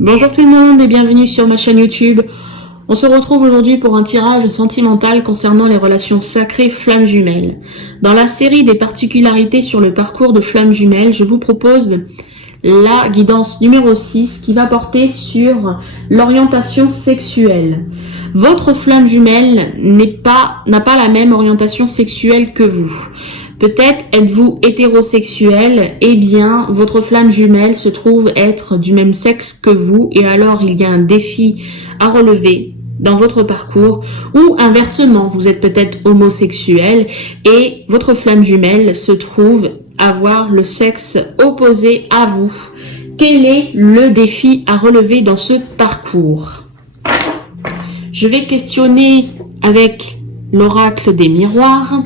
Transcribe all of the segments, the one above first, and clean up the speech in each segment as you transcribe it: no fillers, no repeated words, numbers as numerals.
Bonjour tout le monde et bienvenue sur ma chaîne YouTube. On se retrouve aujourd'hui pour un tirage sentimental concernant les relations sacrées flammes jumelles. Dans la série des particularités sur le parcours de flammes jumelles, je vous propose la guidance numéro 6 qui va porter sur l'orientation sexuelle. Votre flamme jumelle n'a pas la même orientation sexuelle que vous. Peut-être êtes-vous hétérosexuel, eh bien votre flamme jumelle se trouve être du même sexe que vous et alors il y a un défi à relever dans votre parcours, ou inversement, vous êtes peut-être homosexuel et votre flamme jumelle se trouve avoir le sexe opposé à vous. Quel est le défi à relever dans ce parcours? Je vais questionner avec l'oracle des miroirs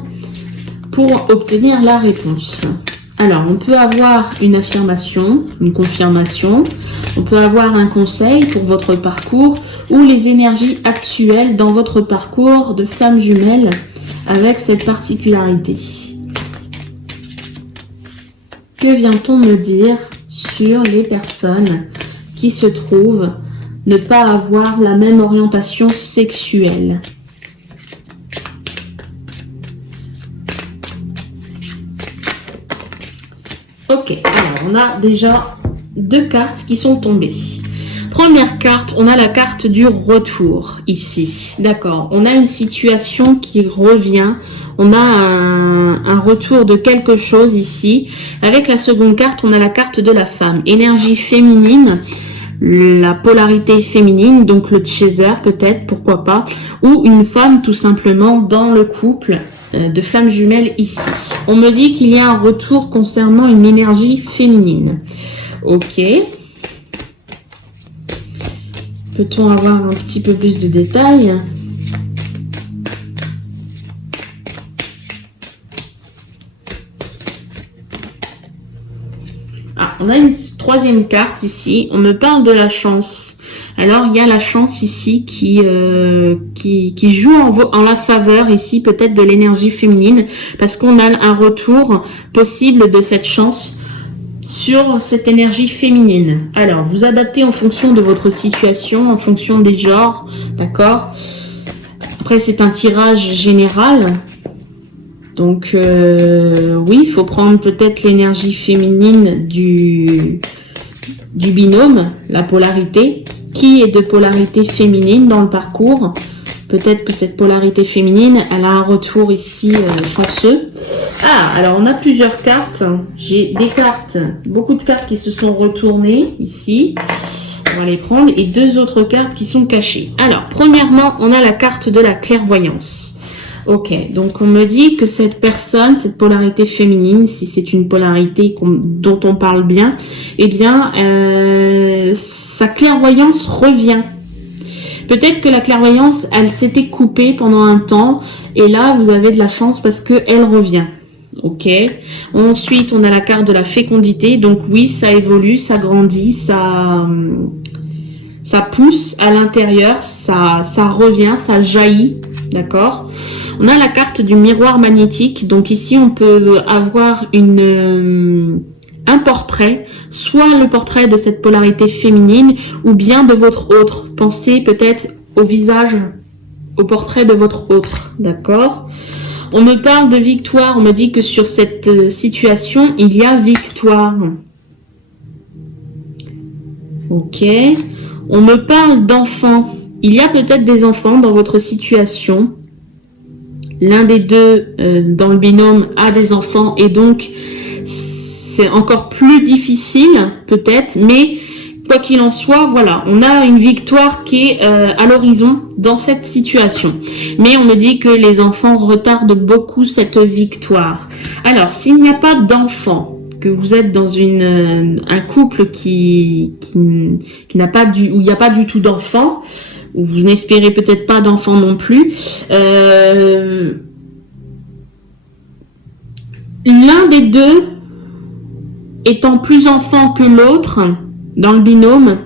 pour obtenir la réponse. Alors, on peut avoir une affirmation, une confirmation, on peut avoir un conseil pour votre parcours ou les énergies actuelles dans votre parcours de flamme jumelle avec cette particularité. Que vient-on me dire sur les personnes qui se trouvent ne pas avoir la même orientation sexuelle? Ok, alors on a déjà deux cartes qui sont tombées. Première carte, on a la carte du retour ici. D'accord, on a une situation qui revient. On a un retour de quelque chose ici. Avec la seconde carte, on a la carte de la femme. Énergie féminine, la polarité féminine, donc le chaser peut-être, pourquoi pas. Ou une femme tout simplement dans le couple de flammes jumelles ici. On me dit qu'il y a un retour concernant une énergie féminine. Ok. Peut-on avoir un petit peu plus de détails? Ah, on a une troisième carte ici. On me parle de la chance. Alors, il y a la chance ici qui joue en la faveur ici, peut-être de l'énergie féminine, parce qu'on a un retour possible de cette chance sur cette énergie féminine. Alors, vous adaptez en fonction de votre situation, en fonction des genres, d'accord? Après, c'est un tirage général. Donc, oui, il faut prendre peut-être l'énergie féminine du binôme, la polarité. Qui est de polarité féminine dans le parcours? Peut-être que cette polarité féminine, elle a un retour ici chanceux. Ah, alors on a plusieurs cartes. J'ai des cartes, beaucoup de cartes qui se sont retournées ici. On va les prendre. Et deux autres cartes qui sont cachées. Alors, premièrement, on a la carte de la clairvoyance. Ok, donc on me dit que cette personne, cette polarité féminine, si c'est une polarité dont on parle bien, eh bien, sa clairvoyance revient. Peut-être que la clairvoyance, elle s'était coupée pendant un temps, et là, vous avez de la chance parce qu'elle revient. Ok. Ensuite, on a la carte de la fécondité, donc oui, ça évolue, ça grandit, ça pousse à l'intérieur, ça revient, ça jaillit, d'accord? On a la carte du miroir magnétique, donc ici on peut avoir un portrait, soit le portrait de cette polarité féminine ou bien de votre autre. Pensez peut-être au visage, au portrait de votre autre, d'accord? On me parle de victoire, on me dit que sur cette situation, il y a victoire. Ok. On me parle d'enfants. Il y a peut-être des enfants dans votre situation. L'un des deux dans le binôme a des enfants et donc c'est encore plus difficile peut-être, mais quoi qu'il en soit, voilà, on a une victoire qui est à l'horizon dans cette situation. Mais on me dit que les enfants retardent beaucoup cette victoire. Alors, s'il n'y a pas d'enfants, que vous êtes dans un couple qui n'a pas où il n'y a pas du tout d'enfants, ou vous n'espérez peut-être pas d'enfants non plus, l'un des deux étant plus enfant que l'autre dans le binôme,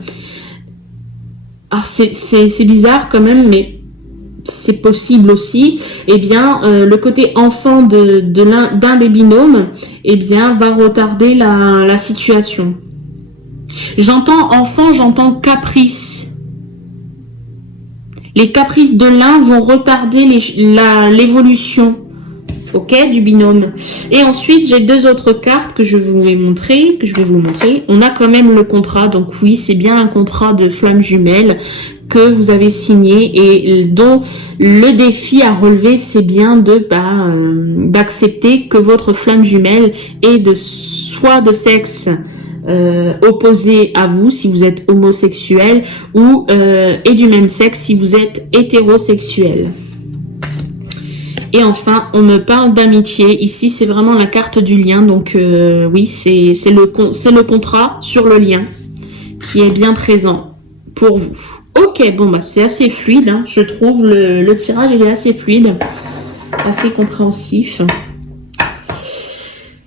alors c'est bizarre quand même, mais c'est possible aussi, eh bien, le côté enfant d'un des binômes, eh bien, va retarder la situation. J'entends enfant, j'entends caprice. Les caprices de l'un vont retarder l'évolution, ok, du binôme. Et ensuite, j'ai deux autres cartes que je vais vous montrer. On a quand même le contrat, donc oui, c'est bien un contrat de flamme jumelle que vous avez signé et dont le défi à relever, c'est bien d'accepter que votre flamme jumelle est soit de sexe opposé à vous si vous êtes homosexuel ou est du même sexe si vous êtes hétérosexuel. Et enfin, on me parle d'amitié. Ici, c'est vraiment la carte du lien. Donc oui, c'est le contrat sur le lien qui est bien présent pour vous. Ok, bon bah c'est assez fluide, hein. Je trouve le tirage il est assez fluide, assez compréhensif.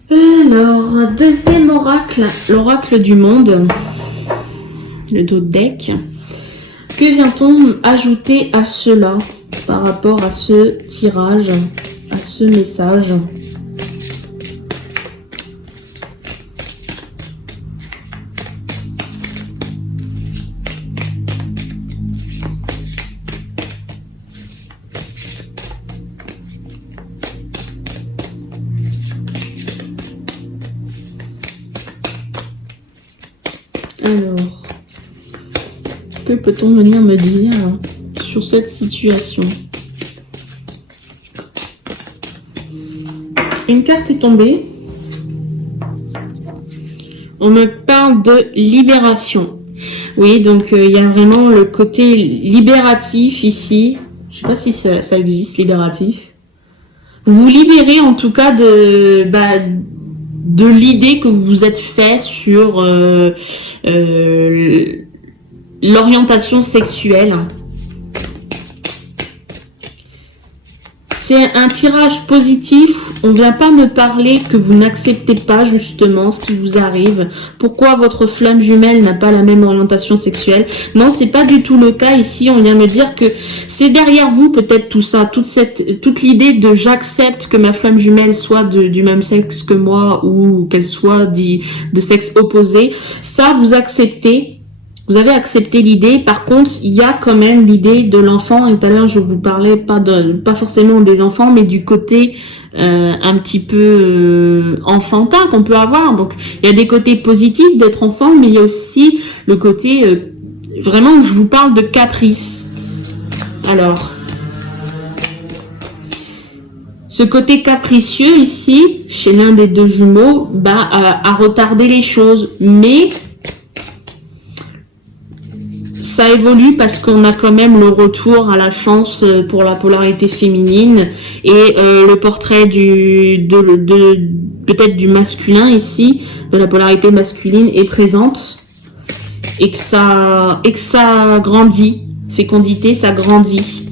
Alors, deuxième oracle, l'oracle du monde, le dos de deck. Que vient-on ajouter à cela par rapport à ce tirage, à ce message? Alors, que peut-on venir me dire sur cette situation? Une carte est tombée. On me parle de libération. Oui, donc il y a vraiment le côté libératif ici. Je sais pas si ça existe, libératif. Vous vous libérez en tout cas de l'idée que vous vous êtes fait sur l'orientation sexuelle. C'est un tirage positif. On ne vient pas me parler que vous n'acceptez pas justement ce qui vous arrive. Pourquoi votre flamme jumelle n'a pas la même orientation sexuelle? Non, c'est pas du tout le cas ici. On vient me dire que c'est derrière vous peut-être tout ça, toute l'idée de j'accepte que ma flamme jumelle soit du même sexe que moi ou qu'elle soit de sexe opposé. Ça, vous acceptez. Vous avez accepté l'idée. Par contre, il y a quand même l'idée de l'enfant. Et tout à l'heure, je vous parlais pas forcément des enfants, mais du côté un petit peu enfantin qu'on peut avoir. Donc, il y a des côtés positifs d'être enfant, mais il y a aussi le côté vraiment où je vous parle de caprice. Alors, ce côté capricieux ici, chez l'un des deux jumeaux, a retardé les choses, mais ça évolue parce qu'on a quand même le retour à la chance pour la polarité féminine et le portrait peut-être du masculin ici, de la polarité masculine est présente et que ça grandit, fécondité, ça grandit.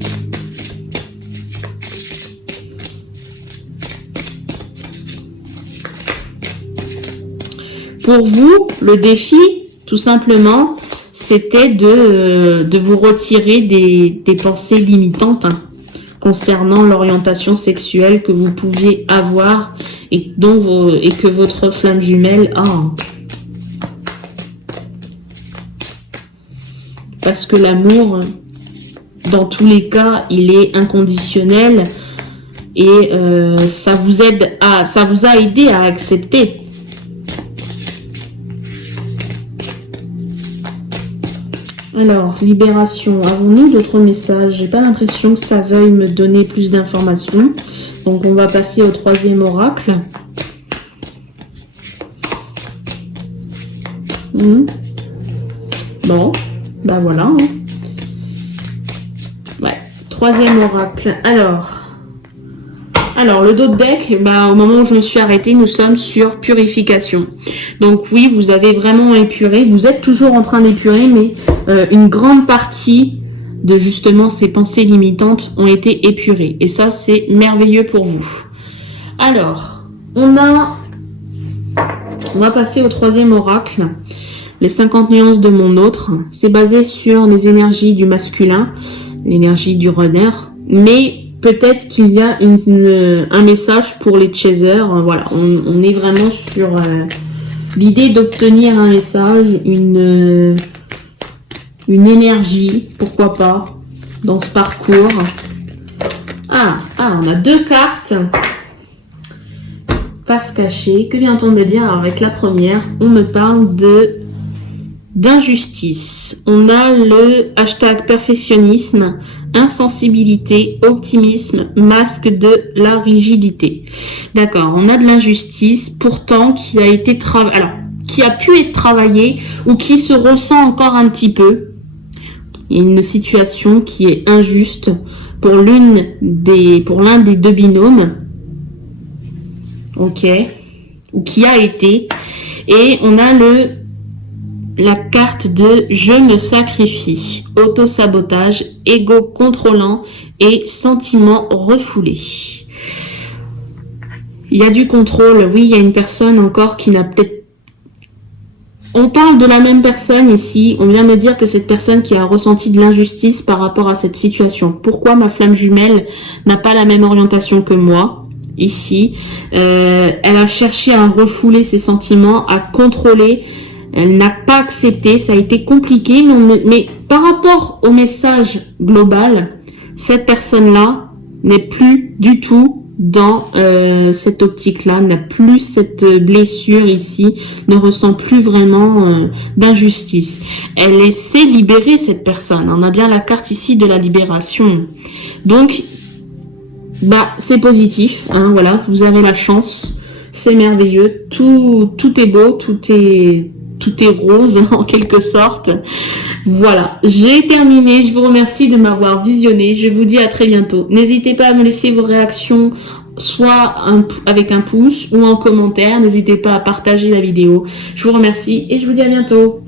Pour vous, le défi, tout simplement, c'était de vous retirer des pensées limitantes concernant l'orientation sexuelle que vous pouviez avoir et que votre flamme jumelle a. Parce que l'amour, dans tous les cas, il est inconditionnel et ça vous a aidé à accepter. Alors, libération. Avons-nous d'autres messages? J'ai pas l'impression que ça veuille me donner plus d'informations. Donc, on va passer au troisième oracle. Bon, bah voilà. Ouais, troisième oracle. Alors, le dos de deck, au moment où je me suis arrêtée, nous sommes sur purification. Donc oui, vous avez vraiment épuré. Vous êtes toujours en train d'épurer, mais une grande partie de justement ces pensées limitantes ont été épurées. Et ça, c'est merveilleux pour vous. Alors, on va passer au troisième oracle. Les 50 nuances de mon autre. C'est basé sur les énergies du masculin, l'énergie du runner, mais peut-être qu'il y a un message pour les chasers. Voilà, on est vraiment sur L'idée d'obtenir un message, une énergie, pourquoi pas, dans ce parcours. Ah, on a 2 cartes. Face cachée. Que vient-on me dire? Alors, avec la première, on me parle d'injustice. On a le hashtag perfectionnisme, insensibilité, optimisme, masque de la rigidité. D'accord, on a de l'injustice, pourtant qui a été qui a pu être travaillée ou qui se ressent encore un petit peu. Il y a une situation qui est injuste pour l'un des 2 binômes. Ok, ou qui a été. Et on a la carte de je me sacrifie, auto-sabotage, ego contrôlant et sentiment refoulé. Il y a du contrôle, oui, il y a une personne encore qui n'a peut-être... On parle de la même personne ici, on vient me dire que cette personne qui a ressenti de l'injustice par rapport à cette situation. Pourquoi ma flamme jumelle n'a pas la même orientation que moi? Ici, elle a cherché à refouler ses sentiments, à contrôler, elle n'a pas accepté, ça a été compliqué, mais par rapport au message global, cette personne-là n'est plus du tout dans cette optique-là, n'a plus cette blessure ici, ne ressent plus vraiment d'injustice. Elle sait libérer cette personne, on a bien la carte ici de la libération. Donc, c'est positif, hein, voilà, vous avez la chance, c'est merveilleux, tout est beau, tout est rose en quelque sorte. Voilà, j'ai terminé, je vous remercie de m'avoir visionné, je vous dis à très bientôt. N'hésitez pas à me laisser vos réactions, soit avec un pouce ou en commentaire, n'hésitez pas à partager la vidéo. Je vous remercie et je vous dis à bientôt.